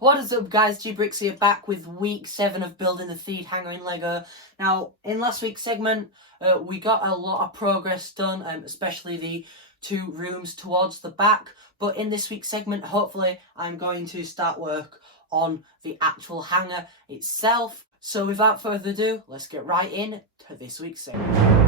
What is up, guys? G-Bricks here, back with week 7 of building the third hangar in Lego. Now, in last week's segment, we got a lot of progress done, especially the 2 rooms towards the back. But in this week's segment, hopefully, I'm going to start work on the actual hangar itself. So without further ado, let's get right in to this week's segment.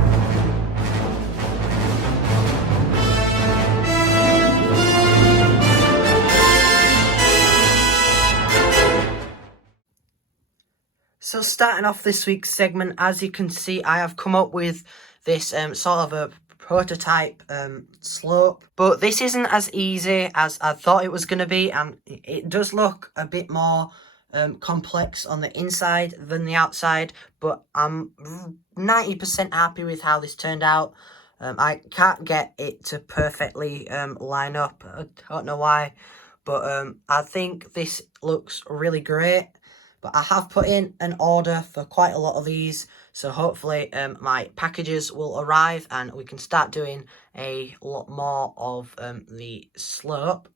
So starting off this week's segment, as you can see, I have come up with this sort of a prototype slope. But this isn't as easy as I thought it was going to be, and it does look a bit more complex on the inside than the outside. But I'm 90% happy with how this turned out. I can't get it to perfectly line up. I don't know why, but I think this looks really great. But I have put in an order for quite a lot of these, so hopefully my packages will arrive and we can start doing a lot more of the slope.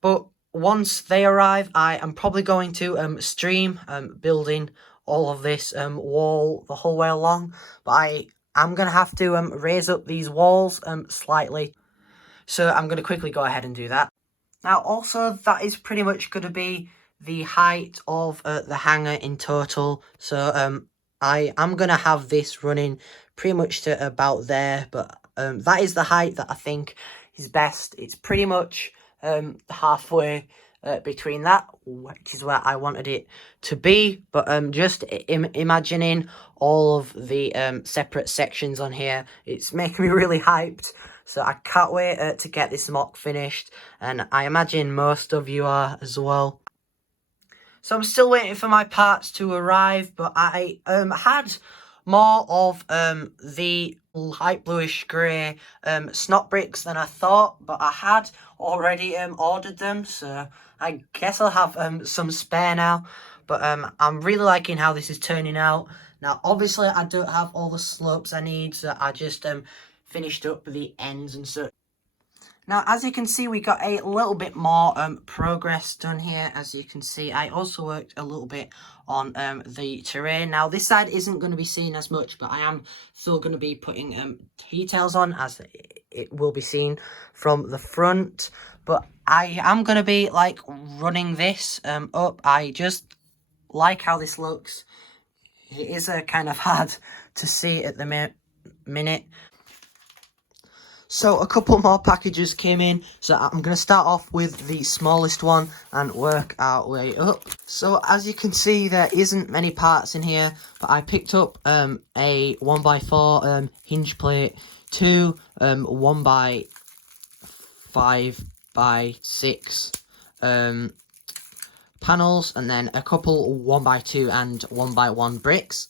But once they arrive, I am probably going to stream building all of this wall the whole way along. But I'm going to have to raise up these walls slightly, so I'm going to quickly go ahead and do that. Now also, that is pretty much going to be the height of the hangar in total. So I am going to have this running pretty much to about there, but that is the height that I think is best. It's pretty much halfway between that, which is where I wanted it to be. But just imagining all of the separate sections on here, it's making me really hyped. So I can't wait to get this mock finished, and I imagine most of you are as well. So I'm still waiting for my parts to arrive, but I had more of the light bluish grey snot bricks than I thought, but I had already ordered them, so I guess I'll have some spare now. But I'm really liking how this is turning out. Now, obviously, I don't have all the slopes I need, so I just finished up the ends and such. Now, as you can see, we got a little bit more progress done here. As you can see, I also worked a little bit on the terrain. Now, this side isn't going to be seen as much, but I am still going to be putting details on, as it will be seen from the front. But I am going to be, like, running this up. I just like how this looks. It is kind of hard to see at the minute. So a couple more packages came in, so I'm going to start off with the smallest one and work our way up. So as you can see, there isn't many parts in here, but I picked up a 1x4 hinge plate, 2 1x5x6 panels, and then a couple 1x2 and 1x1 bricks.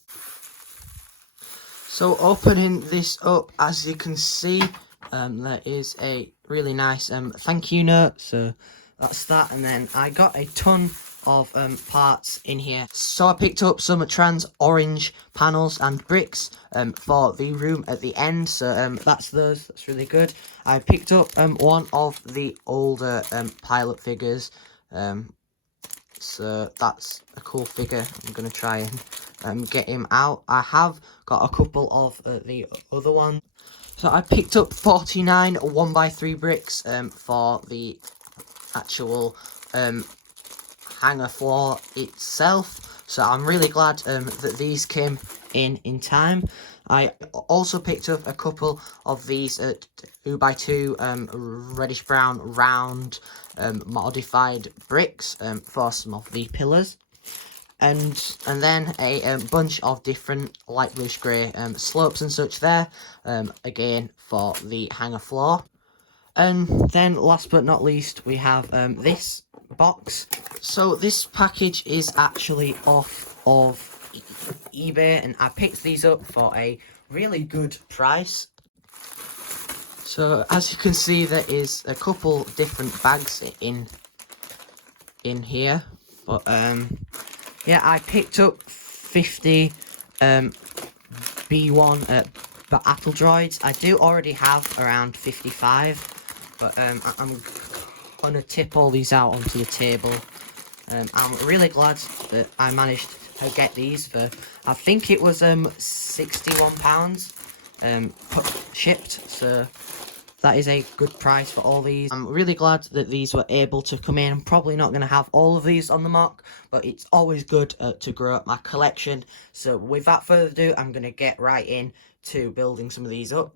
So opening this up, as you can see, there is a really nice thank you note, so that's that. And then I got a ton of parts in here, so I picked up some trans orange panels and bricks for the room at the end, so that's really good. I picked up one of the older pilot figures, so that's a cool figure. I'm going to try and get him out. I have got a couple of the other ones. So I picked up 49 1x3 bricks for the actual hangar floor itself. So I'm really glad that these came in time. I also picked up a couple of these 2x2 reddish brown round modified bricks for some of the pillars. And then a bunch of different light bluish grey slopes and such there, again for the hangar floor. And then last but not least, we have this box. So this package is actually off of eBay, and I picked these up for a really good price. So as you can see, there is a couple different bags in here, but yeah, I picked up 50 B1 battle droids. I do already have around 55, but I'm gonna tip all these out onto the table. I'm really glad that I managed to get these for, I think it was £61 shipped, so that is a good price for all these. I'm really glad that these were able to come in. I'm probably not going to have all of these on the mock, but it's always good to grow up my collection. So without further ado, I'm going to get right in to building some of these up.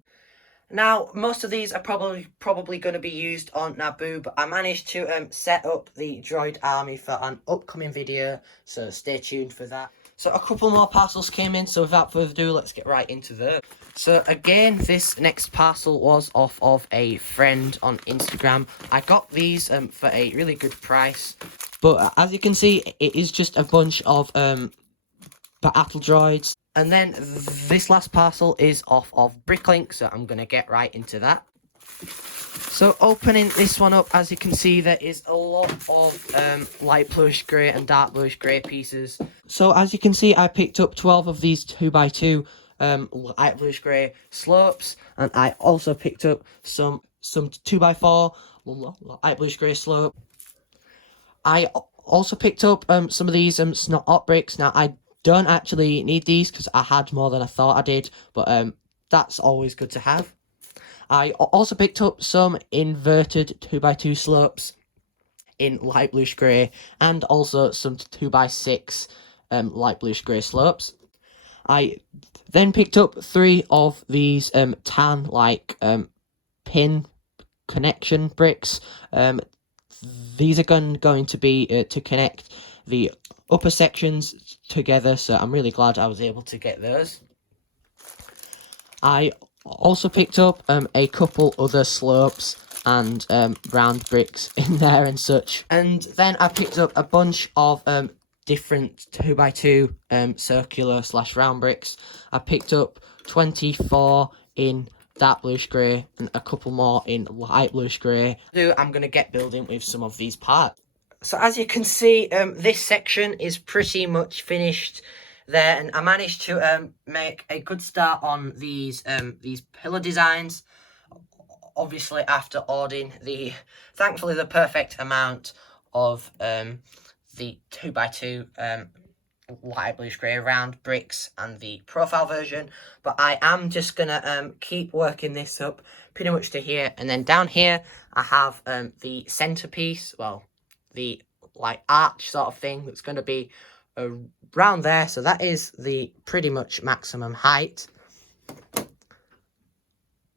Now, most of these are probably going to be used on Naboo, but I managed to set up the droid army for an upcoming video, so stay tuned for that. So a couple more parcels came in, so without further ado, let's get right into them. So again, this next parcel was off of a friend on Instagram. I got these for a really good price, but as you can see, it is just a bunch of battle droids. And then this last parcel is off of Bricklink, so I'm going to get right into that. So opening this one up, as you can see, there is a lot of light bluish grey and dark bluish grey pieces. So as you can see, I picked up 12 of these 2x2 light bluish grey slopes, and I also picked up some 2x4 light bluish grey slope. I also picked up some of these snot hot bricks. Now I don't actually need these because I had more than I thought I did, but that's always good to have. I also picked up some inverted 2x2 slopes in light bluish grey, and also some 2x6 light bluish grey slopes. I then picked up 3 of these tan pin connection bricks. These are going to be to connect the upper sections together, so I'm really glad I was able to get those. I also picked up a couple other slopes and round bricks in there and such. And then I picked up a bunch of different 2x2 circular / round bricks. I picked up 24 in dark bluish grey and a couple more in light bluish grey. I'm going to get building with some of these parts. So as you can see, this section is pretty much finished there, and I managed to make a good start on these pillar designs. Obviously, after ordering thankfully the perfect amount of the 2x2 light bluish grey round bricks and the profile version, but I am just gonna keep working this up pretty much to here, and then down here I have the centerpiece, well, the arch sort of thing that's going to be around there, so that is the pretty much maximum height.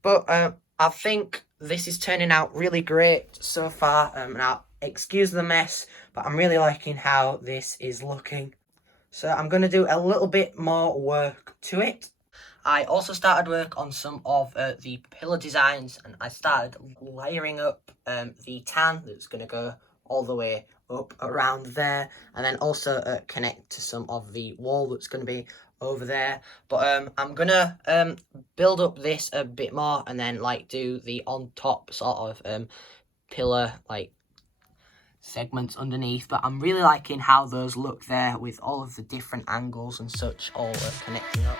But I think this is turning out really great so far. Now, excuse the mess, but I'm really liking how this is looking. So I'm going to do a little bit more work to it. I also started work on some of the pillar designs, and I started layering up the tan that's going to go all the way up around there, and then also connect to some of the wall that's going to be over there. But I'm gonna build up this a bit more, and then do the on top sort of pillar segments underneath. But I'm really liking how those look there with all of the different angles and such all connecting up.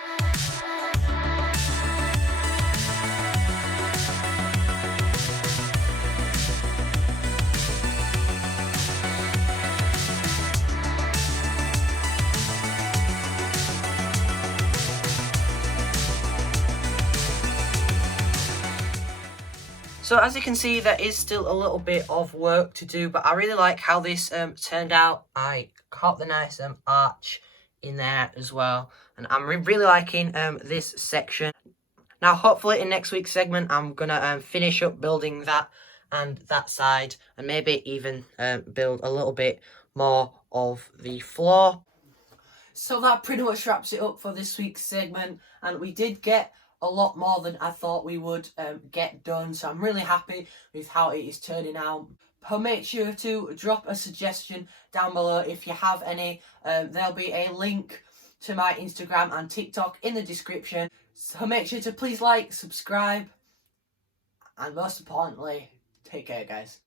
So as you can see, there is still a little bit of work to do, but I really like how this turned out. I got the nice arch in there as well, and I'm really liking this section. Now, hopefully in next week's segment, I'm going to finish up building that and that side, and maybe even build a little bit more of the floor. So that pretty much wraps it up for this week's segment, and we did get a lot more than I thought we would get done, so I'm really happy with how it is turning out. But make sure to drop a suggestion down below if you have any. There'll be a link to my Instagram and TikTok in the description, so make sure to please like, subscribe, and most importantly, take care, guys.